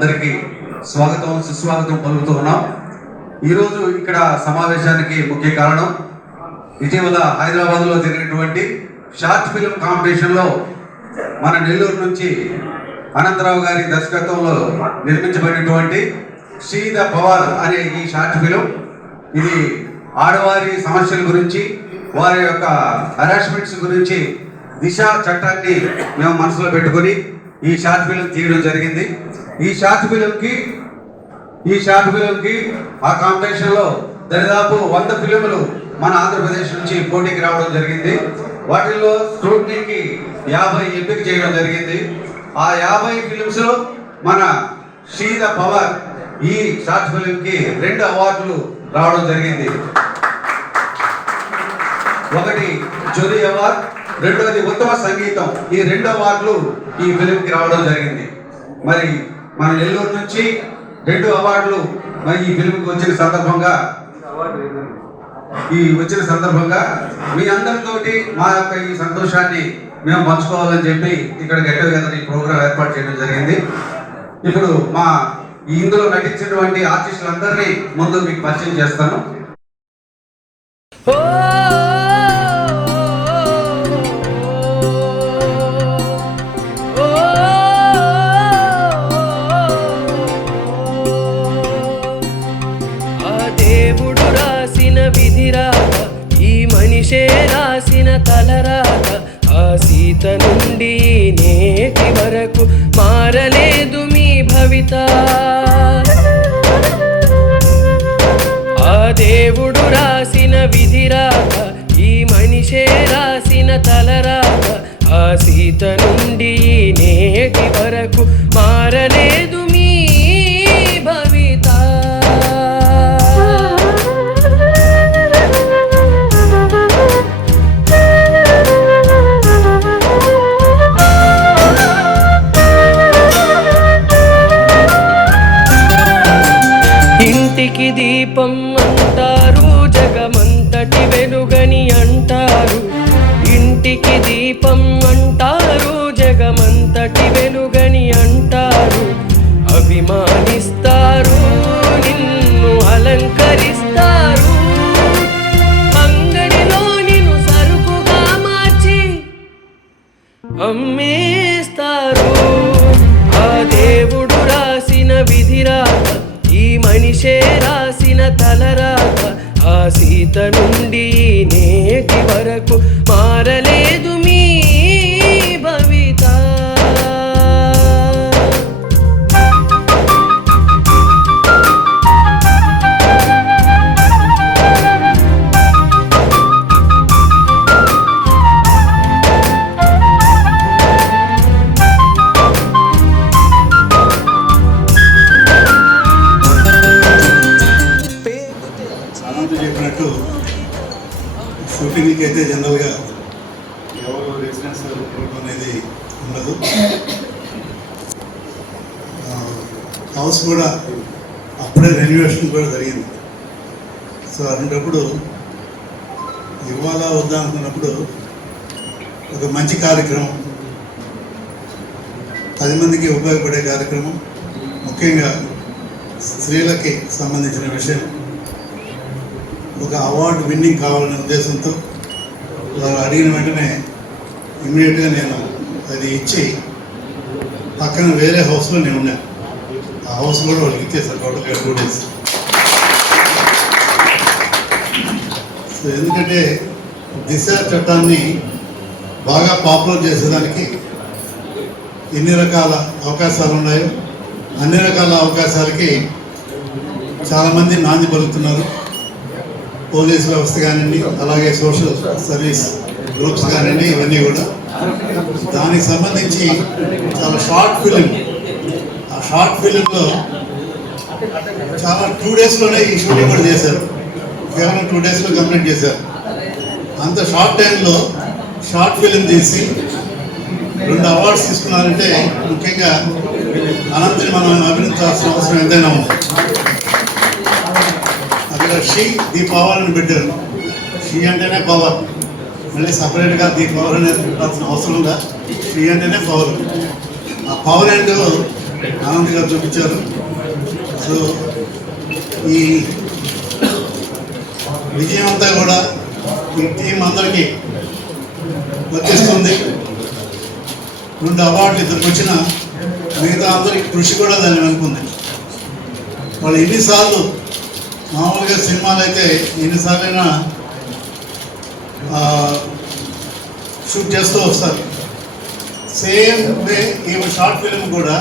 అందరికీ స్వాగతం సుస్వాగతం పలుకుతూ ఉన్నాం. ఈరోజు ఇక్కడ సమావేశానికి ముఖ్య కారణం ఇటీవల హైదరాబాద్లో జరిగినటువంటి షార్ట్ ఫిల్మ్ కాంపిటీషన్లో మన నెల్లూరు నుంచి అనంతరావు గారి దర్శకత్వంలో నిర్మించబడినటువంటి షీ ద పవర్ అనే ఈ షార్ట్ ఫిల్మ్, ఇది ఆడవారి సమస్యల గురించి, వారి యొక్క హరాస్మెంట్స్ గురించి దిశ చట్టాన్ని మేము మనసులో పెట్టుకొని ఈ షార్ట్ ఫిల్మ్ తీయడం జరిగింది. ఈ షార్ట్ ఫిల్మ్కి ఆ కాంపిటీషన్లో దాదాపు 100 ఫిల్ములు మన ఆంధ్రప్రదేశ్ నుంచి పోటీకి రావడం జరిగింది. వాటిల్లో స్క్రూటినీకి 50 ఎంపిక చేయడం జరిగింది. ఆ 50 ఫిల్మ్స్లో మన షీ ద పవర్ ఈ షార్ట్ ఫిల్మ్కి 2 అవార్డులు రావడం జరిగింది. ఒకటి జ్యూరీ అవార్డు, రెండోది ఉత్తమ సంగీతం. ఈ 2 అవార్డులు ఈ ఫిల్మ్కి రావడం జరిగింది. మరి మన నెల్లూరు నుంచి 2 అవార్డులు మరి ఈ ఫిల్మ్కి వచ్చిన సందర్భంగా మీ అందరితోటి మా యొక్క ఈ సంతోషాన్ని మేము పంచుకోవాలని చెప్పి ఇక్కడ గెట్ టుగెదర్ ఈ ప్రోగ్రాం ఏర్పాటు చేయడం జరిగింది. ఇప్పుడు మా ఇందులో నటించినటువంటి ఆర్టిస్టులందరినీ ముందు మీకు పరిచయం చేస్తాను. ఈ మనిషే రాసిన తలరాత, ఆ సీత నుండి నేటి వరకు మారలేదు మీ భవిత. ఆ దేవుడు రాసిన విధిరాత, ఈ మనిషే రాసిన తలరాత, ఆ సీత నుండి నేటి వరకు మారలేదు మీ భవిత. ఇంటికి దీపం అంటారు, జగమంతటి వెలుగని అంటారు. ఇంటికి దీపం అంటారు, జగమంతటి వెలుగని అంటారు. అభిమానిస్తారు, నిన్ను అలంకరిస్తారు, అంగడిలో నిన్ను సరుకుగా మార్చి అమ్మేస్తారు. ఆ దేవుడు రాసిన విధిరాత, ఈ మనిషే రాసిన తలరాత, ఆ సీత నుండి నేటి వరకు మారలేదు మీ భవిత. షూటింగ్కి అయితే జనరల్గా ఎవరు రెసిడెన్స్ అనేది ఉండదు. హౌస్ కూడా అప్పుడే రెన్యువేషన్ కూడా జరిగింది. సో అలాంటప్పుడు ఇవ్వాలా వద్దా అనుకున్నప్పుడు ఒక మంచి కార్యక్రమం, 10 మందికి ఉపయోగపడే కార్యక్రమం, ముఖ్యంగా స్త్రీలకి సంబంధించిన విషయం, ఒక అవార్డు విన్నింగ్ కావాలనే ఉద్దేశంతో వారు అడిగిన వెంటనే ఇమ్మీడియట్గా నేను అది ఇచ్చి పక్కన వేరే హౌస్లో నేను ఉన్నాను. ఆ హౌస్ కూడా వాళ్ళకి ఇచ్చేసాను టోటల్గా 2 days. సో ఎందుకంటే దిశ చట్టాన్ని బాగా పాపులర్ చేసేదానికి ఎన్ని రకాల అవకాశాలు ఉన్నాయో అన్ని రకాల అవకాశాలకి చాలామంది నాంది పలుకుతున్నారు. పోలీస్ వ్యవస్థ కానివ్వండి, అలాగే సోషల్ సర్వీస్ గ్రూప్స్ కానివ్వండి, ఇవన్నీ కూడా దానికి సంబంధించి చాలా షార్ట్ ఫిలిం, ఆ షార్ట్ ఫిలింలో చాలా 2 daysలోనే ఈ షూటింగ్ కూడా చేశారు. కేవలం 2 daysలో కంప్లీట్ చేశారు. అంత షార్ట్ టైంలో షార్ట్ ఫిలిం తీసి 2 అవార్డ్స్ తీసుకున్నారంటే ముఖ్యంగా అనంతని మనం అభినందించాల్సిన అవసరం ఎంతైనా ఉంది. అక్కడ షీ ది పవర్ అని పెట్టారు. షీ అంటేనే పవర్, మళ్ళీ సపరేట్గా ది పవర్ అనేది పెట్టాల్సిన అవసరం ఉందా? షీ అంటేనే పవర్. ఆ పవర్ అండ్ అనంత్ గారు చూపించారు. సో ఈ విజయం అంతా కూడా ఈ టీం అందరికీ వర్తిస్తుంది. 2 అవార్డులు ఇద్దరికి వచ్చిన మిగతా అందరికి కృషి కూడా దాన్ని వెనుకుంది. వాళ్ళు ఎన్నిసార్లు మామూలుగా సినిమాలు అయితే ఎన్నిసార్లైనా షూట్ చేస్తూ వస్తారు. సేమ్ వే ఈ షార్ట్ ఫిల్మ్ కూడా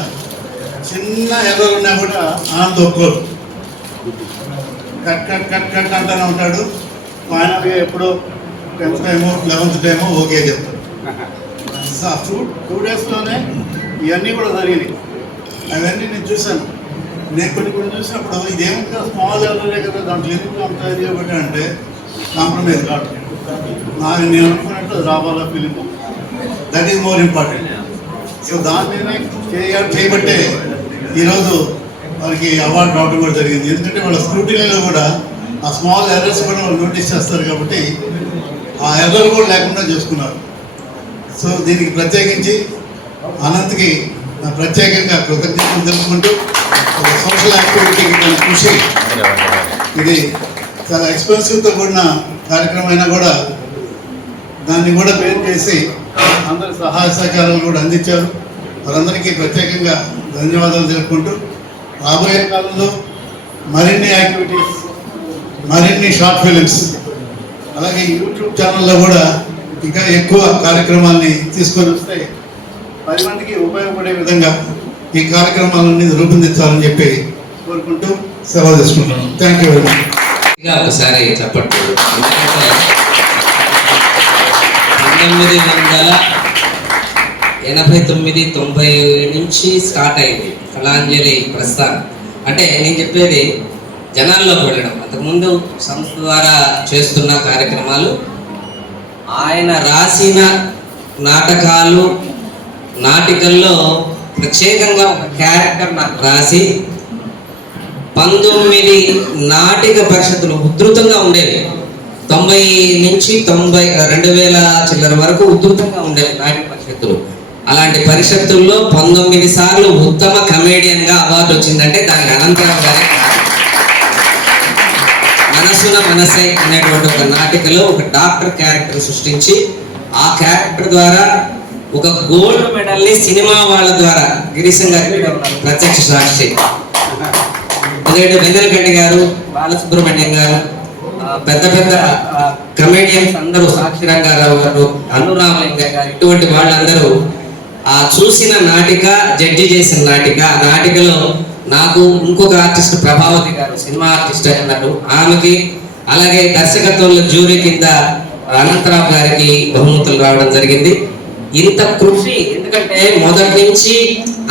చిన్న ఎర్రలు ఉన్నా కూడా ఆనంద్ ఒప్పుకోరు. కట్ కట్ కట్ కట్ అంటూనే ఉంటాడు. ఫైనల్గా ఎప్పుడో 10th టైమో 11th టైమో ఓకే చెప్తాడు. 2 డేస్లోనే ఇవన్నీ కూడా జరిగినాయి. అవన్నీ నేను చూశాను. నేను కొన్ని చూసినప్పుడు ఇదేమంటే స్మాల్ ఎర్రలే కదా, దాంట్లో ఎందుకు అంత చేయబట్టి అంటే కాంప్రమైజ్ కాదు. నేను అనుకున్నట్టు రావాలా film, that is more important. So దాన్ని చేయబట్టే ఈరోజు వారికి అవార్డు రావడం కూడా జరిగింది. ఎందుకంటే వాళ్ళ స్క్రూటినీలో కూడా ఆ స్మాల్ ఎర్రర్స్ కూడా వాళ్ళు నోటీస్ చేస్తారు కాబట్టి ఆ ఎర్రర్ కూడా లేకుండా చేసుకున్నారు. సో దీనికి ప్రత్యేకించి అనంత్కి ప్రత్యేకంగా కృతజ్ఞతలు తెలుపుకుంటూ ఒక సోషల్ యాక్టివిటీకి మన కృషి, ఇది చాలా ఎక్స్పెన్సివ్తో కూడిన కార్యక్రమం అయినా కూడా దాన్ని కూడా పేరు చేసి అందరి సహాయ సహకారాలు కూడా అందించారు. వారందరికీ ప్రత్యేకంగా ధన్యవాదాలు తెలుపుకుంటూ రాబోయే కాలంలో మరిన్ని యాక్టివిటీస్, మరిన్ని షార్ట్ ఫిలిమ్స్, అలాగే యూట్యూబ్ ఛానల్లో కూడా ఇంకా ఎక్కువ కార్యక్రమాల్ని తీసుకొని వస్తే 10 మందికి ఉపయోగపడే విధంగా ఈ కార్యక్రమాలన్నీ రూపొందించాలని చెప్పి కోరుకుంటూ సెలవు తీసుకుంటున్నాను. Thank you very much. ఒకసారి చెప్పట్టు, ఎందుకంటే 1989-90 నుంచి స్టార్ట్ అయింది కళాంజలి ప్రస్థానం. అంటే నేను చెప్పేది జనాల్లోకి వెళ్ళడం. అంతకుముందు సంస్థ ద్వారా చేస్తున్న కార్యక్రమాలు, ఆయన రాసిన నాటకాలు, నాటికల్లో ప్రత్యేకంగా ఒక క్యారెక్టర్ నాకు రాసి 19 నాటిక పరిషత్తులు ఉధృతంగా ఉండేవి. 90 నుంచి 2000 చిల్లర వరకు ఉధృతంగా ఉండేవి నాటిక పరిషత్తులు. అలాంటి పరిషత్తుల్లో 19 సార్లు ఉత్తమ కమేడియన్గా అవార్డు వచ్చిందంటే దానికి అనంతరావు గారే. మనసున మనసై అనేటువంటి ఒక నాటికలో ఒక డాక్టర్ క్యారెక్టర్ సృష్టించి ఆ క్యారెక్టర్ ద్వారా ఒక గోల్డ్ మెడల్ని సినిమా వాళ్ళ ద్వారా గిరీశం గారికి ప్రత్యక్ష సాక్షి, ఎందుకంటే వెంకటరెడ్డి గారు, బాలసుబ్రహ్మణ్యం గారు, పెద్ద పెద్ద కమేడియన్స్ అందరూ, సాక్షి రంగారావు గారు, అనురామలింగ గారు, ఇటువంటి వాళ్ళందరూ ఆ చూసిన నాటిక, జడ్జి చేసిన నాటిక, ఆ నాటికలో నాకు ఇంకొక ఆర్టిస్ట్ ప్రభావతి గారు, సినిమా ఆర్టిస్ట్ అన్నారు, ఆమెకి, అలాగే దర్శకత్వంలో జ్యూరీ కింద అనంతరావు గారికి బహుమతులు రావడం జరిగింది. ఇంత కృషి, ఎందుకంటే మొదటి నుంచి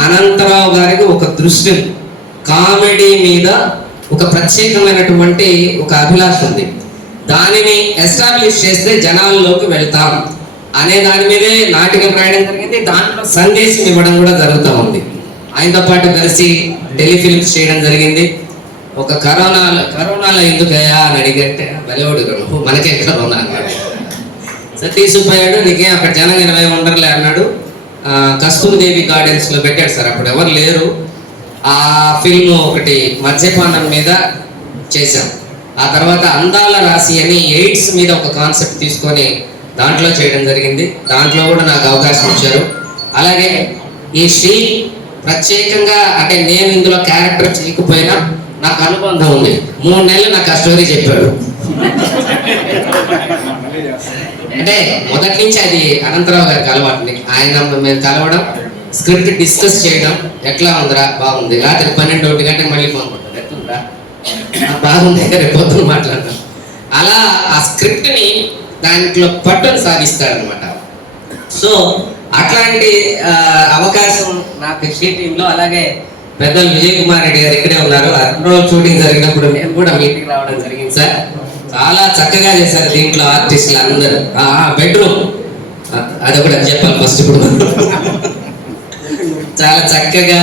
అనంతరావు గారికి ఒక దృష్టి, కామెడీ మీద ఒక ప్రత్యేకమైనటువంటి ఒక అభిలాష ఉంది. దానిని ఎస్టాబ్లిష్ చేస్తే జనాల్లోకి వెళ్తాం అనే దాని మీదే నాటికం రాయడం జరిగింది. దాంట్లో సందేశం ఇవ్వడం కూడా జరుగుతూ ఉంది. ఆయనతో పాటు కలిసి టెలిఫిలిమ్స్ చేయడం జరిగింది. ఒక కరోనాలో ఎందుకయ్యా అని అడిగంటే బలేవాడు, మనకే కరోనా అన్నాడు. తీసిపోయాడు, నీకేం అక్కడ జనం 20 ఉండరులే అన్నాడు. కస్తూరిదేవి గార్డెన్స్లో పెట్టాడు సార్, అప్పుడు ఎవరు లేరు. ఆ ఫిల్మ్ ఒకటి మద్యపానం మీద చేశాం. ఆ తర్వాత అందాల రాశి అని ఎయిడ్స్ మీద ఒక కాన్సెప్ట్ తీసుకొని దాంట్లో చేయడం జరిగింది. దాంట్లో కూడా నాకు అవకాశం ఇచ్చారు. అలాగే ఈ శ్రీ ప్రత్యేకంగా, అంటే నేను ఇందులో క్యారెక్టర్ చేయకపోయినా నాకు అనుబంధం ఉంది. 3 నెలలు నాకు ఆ స్టోరీ చెప్పాడు. అంటే మొదటి నుంచి అది అనంతరావు గారికి అలవాటుని, ఆయన మేము కలవడం, స్క్రిప్ట్ డిస్కస్ చేయడం, ఎట్లా ఉందిరా, బాగుంది, రాత్రి 12-1 గంటకి మళ్ళీ ఫోన్ కొట్టాడు, ఎట్లుందా, బాగుంది, రేపు పొద్దున మాట్లాడతాం. అలా ఆ స్క్రిప్ట్ని దాంట్లో పట్టును సాధిస్తాడనమాట. సో అట్లాంటి అవకాశం నాకు శ్రీ టీంలో. అలాగే పెద్దలు విజయ్ కుమార్ రెడ్డి గారు ఇక్కడే ఉన్నారు. 2 రోజులు షూటింగ్ జరిగినప్పుడు నేను కూడా మీటింగ్ రావడం జరిగింది సార్. చాలా చక్కగా చేశారు దీంట్లో ఆర్టిస్టులు అందరూ. బెడ్రూమ్ అది కూడా చెప్పాలి ఫస్ట్. ఇప్పుడు చాలా చక్కగా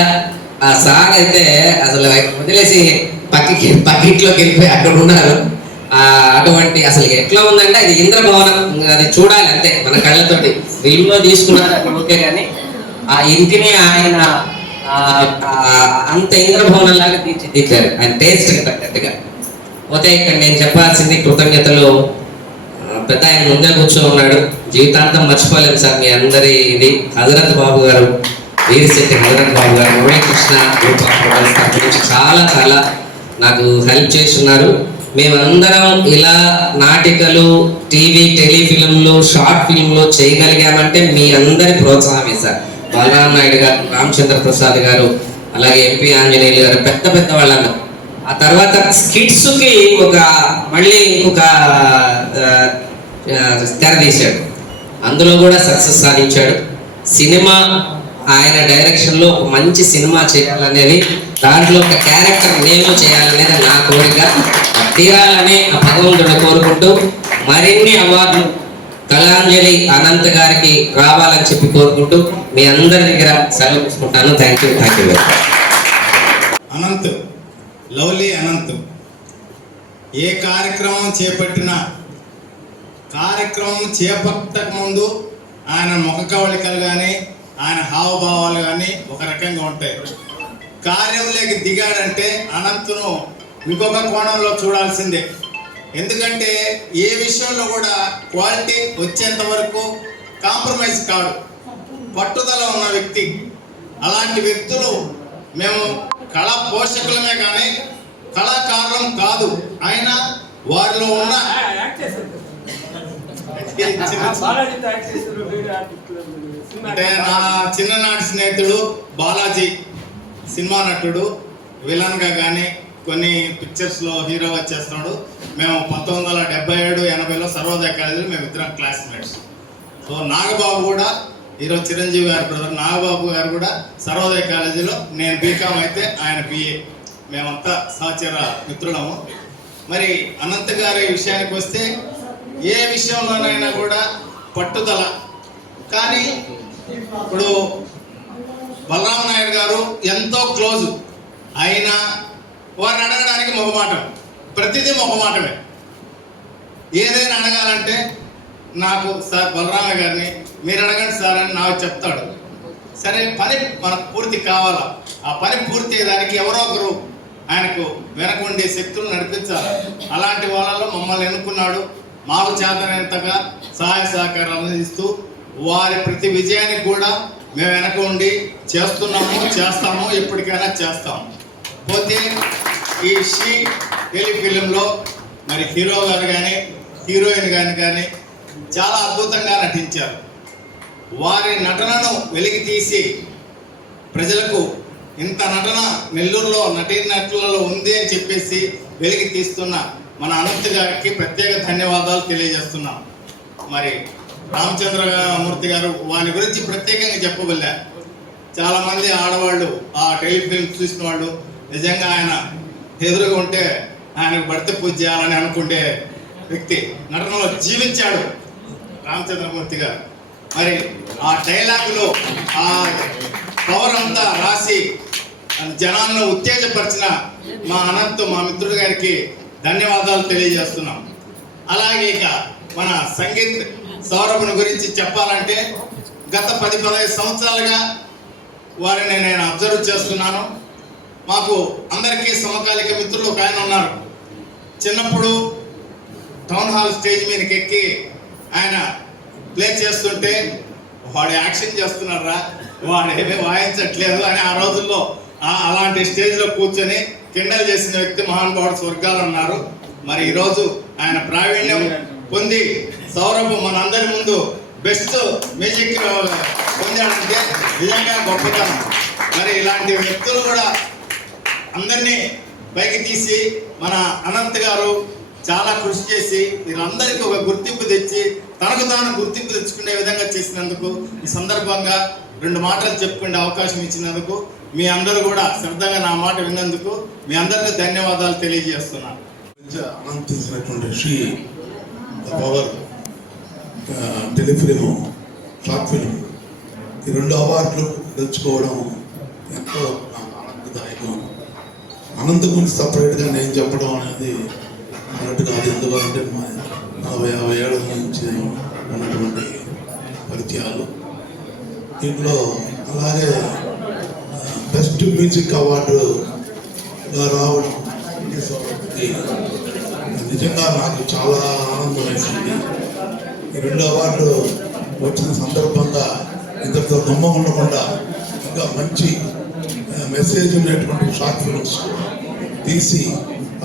ఆ సార్ అయితే అసలు వదిలేసి పక్కింట్లోకి వెళ్ళిపోయి అక్కడ ఉన్నారు. అటువంటి అసలు ఎట్లా ఉందంటే అది ఇంద్రభవనం, అది చూడాలి అంతే మన కళ్ళతోటి. ఫిల్మ్లో తీసుకున్నారు అది ఓకే, కానీ ఆ ఇంటిని ఆయన అంత ఇంద్రభవనం లాగా తీర్చిదిద్దారు ఆయన టేస్ట్ తగ్గట్టుగా. పోతే ఇక్కడ నేను చెప్పాల్సింది కృతజ్ఞతలు. పెద్ద ఆయన ముందే కూర్చో ఉన్నాడు, జీవితాంతం మర్చిపోలేము సార్ మీ అందరి ఇది. హజరత్ బాబు గారు, వీరిశెట్టి హజరత్ బాబు గారు, మురళీకృష్ణ గ్రూప్ ఆఫ్ హోటల్స్ తరఫు నుంచి చాలా చాలా నాకు హెల్ప్ చేస్తున్నారు. మేమందరం ఇలా నాటికలు, టీవీ, టెలిఫిలింలు, షార్ట్ ఫిల్మ్లు చేయగలిగామంటే మీ అందరి ప్రోత్సాహమే సార్. బలరాం నాయుడు గారు, రామచంద్ర ప్రసాద్ గారు, అలాగే ఎంపీ ఆంజనేయులు గారు, పెద్ద పెద్ద వాళ్ళందరూ. ఆ తర్వాత స్కిట్స్కి మళ్ళీ ఇంకొక తెర తీశాడు, అందులో కూడా సక్సెస్ సాధించాడు. సినిమా ఆయన డైరెక్షన్లో ఒక మంచి సినిమా చేయాలనేది, దాంట్లో ఒక క్యారెక్టర్ నేను చేయాలనేది నా కోరిక. తీరాలని ఆ భగవంతుడిని కోరుకుంటూ మరిన్ని అవార్డులు కళాంజలి అనంత్ గారికి రావాలని చెప్పి కోరుకుంటూ మీ అందరి దగ్గర సెలవు తీసుకుంటాను. Thank you. Anant, lovely Anant ఏ కార్యక్రమం చేపట్టినా కార్యక్రమం చేపట్టక ముందు ఆయన ముఖ కవళికలు కానీ ఆయన హావభావాలు కానీ ఒక రకంగా ఉంటాయి. కార్యంలోకి దిగాడంటే అనంత్ను ఇంకొక కోణంలో చూడాల్సిందే. ఎందుకంటే ఏ విషయంలో కూడా క్వాలిటీ వచ్చేంత వరకు కాంప్రమైజ్ కాడు, పట్టుదల ఉన్న వ్యక్తి. అలాంటి వ్యక్తులు మేము కళా పోషకులమే కానీ కళాకారులం కాదు. ఆయన వారిలో ఉన్న అంటే నా చిన్ననాటి స్నేహితుడు బాలాజీ, సినిమా నటుడు, విలన్గా కానీ కొన్ని పిక్చర్స్లో హీరోగా చేస్తున్నాడు. మేము 1977-80లో సర్వోదయ కాలేజీలో మేము ఇద్దరం క్లాస్మేట్స్. సో నాగబాబు కూడా, ఈరోజు చిరంజీవి గారి బ్రదర్ నాగబాబు గారు కూడా సర్వోదయ కాలేజీలో, నేను బీకామ్ అయితే ఆయన బిఏ, మేమంతా సహచర మిత్రులము. మరి అనంత్ గారి విషయానికి వస్తే ఏ విషయంలోనైనా కూడా పట్టుదల. కానీ ఇప్పుడు బలరామ నాయుడు గారు ఎంతో క్లోజు అయినా వారిని అడగడానికి మొహమాటం, ప్రతిదీ మొహమాటమే. ఏదైనా అడగాలంటే నాకు సార్ బలరామ గారిని మీరు అడగండి సార్ అని నాకు చెప్తాడు. సరే, పని మనకు పూర్తి కావాలా, ఆ పని పూర్తి అయ్యేదానికి ఎవరో ఒకరు ఆయనకు వెనకుండే శక్తులు నడిపించాలి. అలాంటి వాళ్ళలో మమ్మల్ని ఎన్నుకున్నాడు. మాకు చేతనంతగా సహాయ సహకారాలు అందిస్తూ వారి ప్రతి విజయానికి కూడా మేము వెనక ఉండి చేస్తాము, ఎప్పటికైనా చేస్తాము. పోతే ఈ శ్రీ టెలిఫిలింలో మరి హీరో గారు కానీ హీరోయిన్ కానీ చాలా అద్భుతంగా నటించారు. వారి నటనను వెలికి తీసి ప్రజలకు ఇంత నటన నెల్లూరులో నటీనటులలో ఉంది అని చెప్పేసి వెలికి తీస్తున్న మన అనంత్ గారికి ప్రత్యేక ధన్యవాదాలు తెలియజేస్తున్నాం. మరి రామచంద్రమూర్తి గారు వారి గురించి ప్రత్యేకంగా చెప్పబల్లే. చాలామంది ఆడవాళ్ళు ఆ టెలిఫిల్మ్ చూసిన వాళ్ళు నిజంగా ఆయన ఎదురుగా ఉంటే ఆయనకు భర్త పూజ చేయాలని అనుకుంటే వ్యక్తి నటనలో జీవించాడు రామచంద్రమూర్తి గారు. మరి ఆ డైలాగులో ఆ పవర్ అంతా రాసి జనాలను ఉత్తేజపరిచిన మా అనంత్, మా మిత్రుడు గారికి ధన్యవాదాలు తెలియజేస్తున్నాం. అలాగే ఇక మన సంగీత్ సౌరభ్ను గురించి చెప్పాలంటే గత 10-15 సంవత్సరాలుగా వారిని నేను అబ్జర్వ్ చేస్తున్నాను. మాకు అందరికీ సమకాలిక మిత్రులు ఒక ఆయన ఉన్నారు. చిన్నప్పుడు టౌన్ హాల్ స్టేజ్ మీదకి ఎక్కి ఆయన ప్లే చేస్తుంటే వాడు యాక్షన్ చేస్తున్నారా, వాడు ఏమీ వాయించట్లేదు అని ఆ రోజుల్లో అలాంటి స్టేజ్లో కూర్చొని కిండల్ చేసిన వ్యక్తి మహానుభావుడు స్వర్గాలు ఉన్నారు. మరి ఈరోజు ఆయన ప్రావీణ్యం పొంది సౌరభ్ మనందరి ముందు బెస్ట్ మ్యూజిక్ పొందాడంటే నిజంగా గొప్పతనం. మరి ఇలాంటి వ్యక్తులు కూడా అందరినీ పైకి తీసి మన అనంత్ గారు చాలా కృషి చేసి వీళ్ళందరికీ ఒక గుర్తింపు తెచ్చి తనకు తాను గుర్తింపు తెచ్చుకునే విధంగా చేసినందుకు ఈ సందర్భంగా 2 మాటలు చెప్పుకునే అవకాశం ఇచ్చినందుకు మీ అందరూ కూడా శ్రద్ధగా నా మాట విన్నందుకు మీ అందరికీ ధన్యవాదాలు తెలియజేస్తున్నాను. అనంత్ తీసినటువంటి Shri power telefilm, short film, ఈ 2 అవార్డులు తెచ్చుకోవడం ఎంతో నాకు ఆనందదాయకం. అనంత్ గురించి సపరేట్గా నేను చెప్పడం అనేది అన్నట్టు కాదు. ఎందుకంటే 40-50 ఏళ్ళ నుంచి ఉన్నటువంటి పరిచయాలు దీంట్లో. అలాగే బెస్ట్ మ్యూజిక్ అవార్డుగా రావడం నిజంగా నాకు చాలా ఆనందం వేసింది. ఈ 2 అవార్డు వచ్చిన సందర్భంగా ఇద్దరితో దొమ్మ ఉండకుండా ఇంకా మంచి మెసేజ్ ఉండేటువంటి షార్ట్ ఫిల్మ్స్ తీసి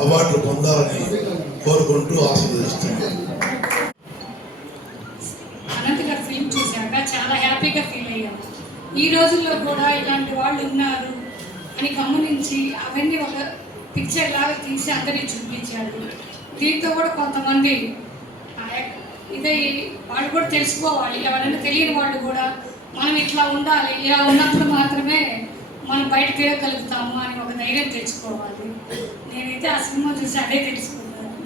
అవార్డులు పొందాలని కోరుకుంటూ ఆశీర్వదిస్తున్నాను. అనంత్ గారి ఫిల్మ్ చూశాక చాలా హ్యాపీగా ఫీల్ అయ్యాను. ఈ రోజుల్లో కూడా ఇలాంటి వాళ్ళు ఉన్నారు అని గమనించి అవన్నీ ఒక పిక్చర్ లాగా తీసి అందరినీ చూపించారు. దీంతో కూడా కొంతమంది ఇదే వాళ్ళు కూడా తెలుసుకోవాలి, ఎవరైనా తెలియని వాళ్ళు కూడా మనం ఇట్లా ఉండాలి, ఇలా ఉన్నప్పుడు మాత్రమే మనం బయటకు వెళ్ళగలుగుతాము అని ఒక ధైర్యం తెచ్చుకోవాలి. నేనైతే ఆ సినిమా చూసి అదే తెలుసుకున్నాను.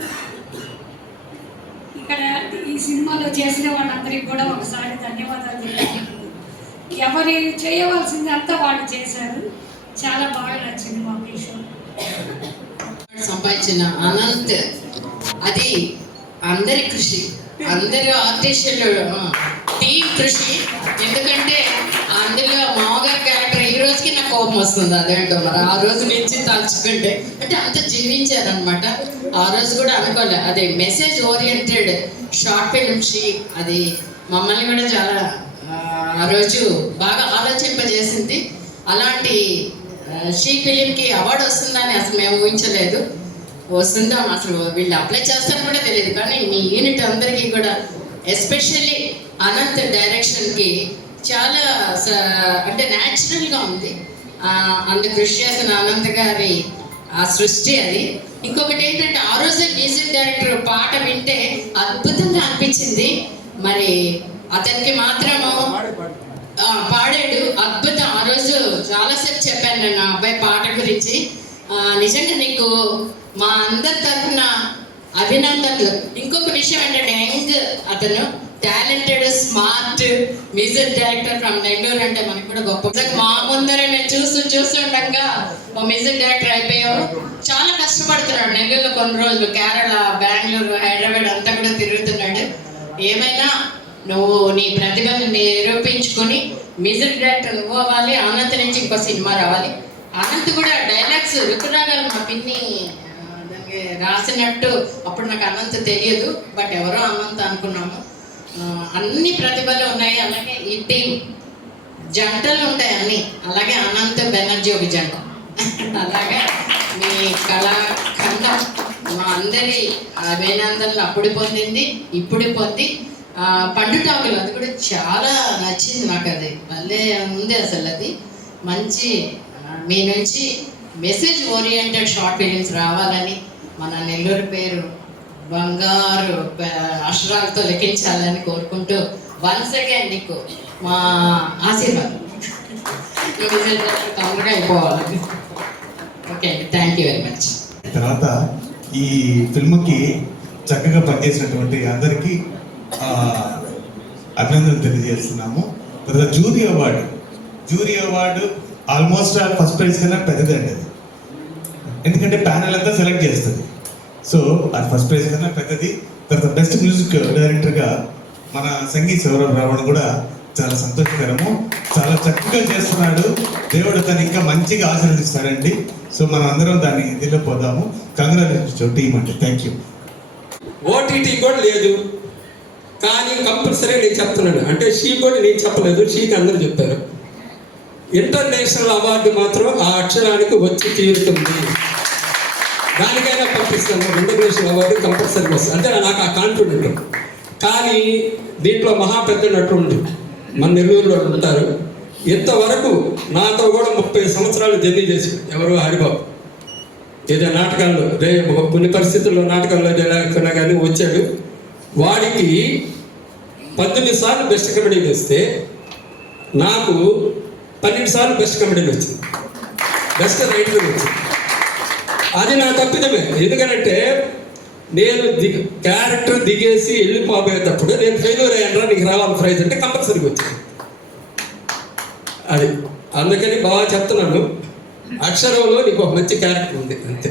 ఇక్కడ ఈ సినిమాలో చేసిన వాళ్ళందరికీ కూడా ఒకసారి ధన్యవాదాలు తెలియజేయాలి. ఎవరు చేయవలసింది అంతా వాళ్ళు చేశారు. చాలా బాగా నచ్చింది మా విషయం. సంపాదించిన అనంత్ అది అందరి కృషి, అందరి ఆర్టిస్టులు టీం కృషి. ఎందుకంటే అందులో మామగారి క్యారెక్టర్ ఈ రోజుకి నాకు కోపం వస్తుంది. అదేంటో మరి ఆ రోజు నుంచి తలుచుకుంటే అంటే అంత జీవించారనమాట. ఆ రోజు కూడా అనుకోలే అదే మెసేజ్ ఓరియంటెడ్ షార్ట్ ఫిల్మ్స్. అది మమ్మల్ని కూడా చాలా ఆ రోజు బాగా ఆలోచింపజేసింది. అలాంటి షీ ఫిలింకి అవార్డు వస్తుందని అసలు మేము ఊహించలేదు. వస్తుందాం అసలు వీళ్ళు అప్లై చేస్తారని కూడా తెలియదు. కానీ మీ యూనిట్ అందరికీ కూడా ఎస్పెషల్లీ అనంత్ డైరెక్షన్కి చాలా అంటే న్యాచురల్గా ఉంది. అందుకు కృషి చేసిన అనంత్ గారి ఆ సృష్టి అది. ఇంకొకటి ఏంటంటే ఆ రోజే మ్యూజిక్ డైరెక్టర్ పాట వింటే అద్భుతంగా అనిపించింది. మరి అతనికి మాత్రము పాడాడు అద్భుతం. ఆ రోజు చాలాసేపు చెప్పాను నేను ఆ అబ్బాయి పాట గురించి. నిజంగా నీకు మా అందరి తరఫున అభినందనలు. ఇంకొక విషయం ఏంటంటే యంగ్ అతను talented smart music director from Nellore అంటే మనకు కూడా గొప్ప. మా ముందరే మేము చూస్తుండగా మా మ్యూజిక్ డైరెక్టర్ అయిపోయాము. చాలా కష్టపడుతున్నాడు నెల్లూరులో కొన్ని రోజులు. కేరళ, బెంగళూరు, హైదరాబాద్ అంతా కూడా తిరుగుతున్నాడు. ఏమైనా నువ్వు నీ ప్రతిభను నిరూపించుకొని మ్యూజిక్ డైరెక్టర్ నువ్వు అవ్వాలి. అనంత్ నుంచి ఇంకో సినిమా రావాలి. అనంత్ కూడా డైలాగ్స్ రుతురాగాలు మా పిన్ని దానికి రాసినట్టు. అప్పుడు నాకు అనంత్ తెలియదు, బట్ ఎవరో అనంత్ అనుకున్నాము. అన్ని ప్రతిభలు ఉన్నాయి. అలాగే ఈ టీం జంటలు ఉంటాయి అన్ని. అలాగే అనంత్ బెనర్జీ ఒక జంట. అలాగే మీ కళాఖండం మా అందరి అభినందనలు అప్పుడు పొందింది, ఇప్పుడు పొంది. పండుటాకులు అది కూడా చాలా నచ్చింది నాకు. అది భలే ఉంది అసలు. అది మంచి మీ నుంచి మెసేజ్ ఓరియంటెడ్ షార్ట్ ఫిలిమ్స్ రావాలని, మన నెల్లూరు పేరు బంగారు అక్షరాలతో లెక్కించాలని కోరుకుంటూ వన్స్ అగైన్ నీకు మా ఆశీర్వాదం. తొందరగా అయిపోవాలని. ఓకే అండి, థ్యాంక్ యూ వెరీ మచ్. తర్వాత ఈ ఫిల్మ్కి చక్కగా పనిచేసినటువంటి అందరికీ అభినందనలు తెలియజేస్తున్నాము. తర్వాత jury award almost first prize కన్నా పెద్దదండి అది. ఎందుకంటే ప్యానెల్ అంతా సెలెక్ట్ చేస్తుంది. సో అది ఫస్ట్ ప్రైజ్ కన్నా పెద్దది. తర్వాత బెస్ట్ మ్యూజిక్ డైరెక్టర్గా మన సంగీత్ సౌరభ్ రావణ కూడా చాలా సంతోషకరము. చాలా చక్కగా చేస్తున్నాడు. దేవుడు తను ఇంకా మంచిగా ఆశీర్వదిస్తాడండి. సో మనం అందరం దాన్ని ఇదిలో పోదాము. కంగ్రాచులేషన్స్ టీమ్ అంటే. Thank you. ఓటీటీ కూడా లేదు, కానీ కంపల్సరీ నేను చెప్తున్నాను. అంటే షీ కూడా నేను చెప్పలేదు, షీకి అందరూ చెప్పారు. ఇంటర్నేషనల్ అవార్డు మాత్రం ఆ అక్షరానికి వచ్చి తీరుతుంది. దానికైనా పంపిస్తాను. ఇంటర్నేషనల్ అవార్డు కంపల్సరీ వస్తుంది. అంటే నాకు ఆ కాన్ఫిడెంట్. కానీ దీంట్లో మహా పెద్ద నటుడు మన నెల్లూరులో ఉంటారు. ఇంతవరకు నాతో కూడా 30 సంవత్సరాలు జర్నీ చేసి ఎవరు హరిబాబు ఏదో నాటకాల్లో కొన్ని పరిస్థితుల్లో నాటకాల్లో లేకున్నా కానీ వచ్చాడు. వాడికి 19 సార్లు బెస్ట్ కమెడీని వస్తే నాకు 12 సార్లు బెస్ట్ కమెడీని వచ్చింది, బెస్ట్ రైటర్ వచ్చింది. అది నా తప్పిదమే. ఎందుకంటే నేను క్యారెక్టర్ దిగేసి వెళ్ళిపోయేటప్పుడు నేను ఫెయిల్యూర్ అయ్యాను, నీకు రావాలి ప్రైజ్ అంటే కంపల్సరీగా వచ్చింది. అది అందుకని బాగా చెప్తున్నాను, అక్షరంలో నీకు ఒక మంచి క్యారెక్టర్ ఉంది అంతే.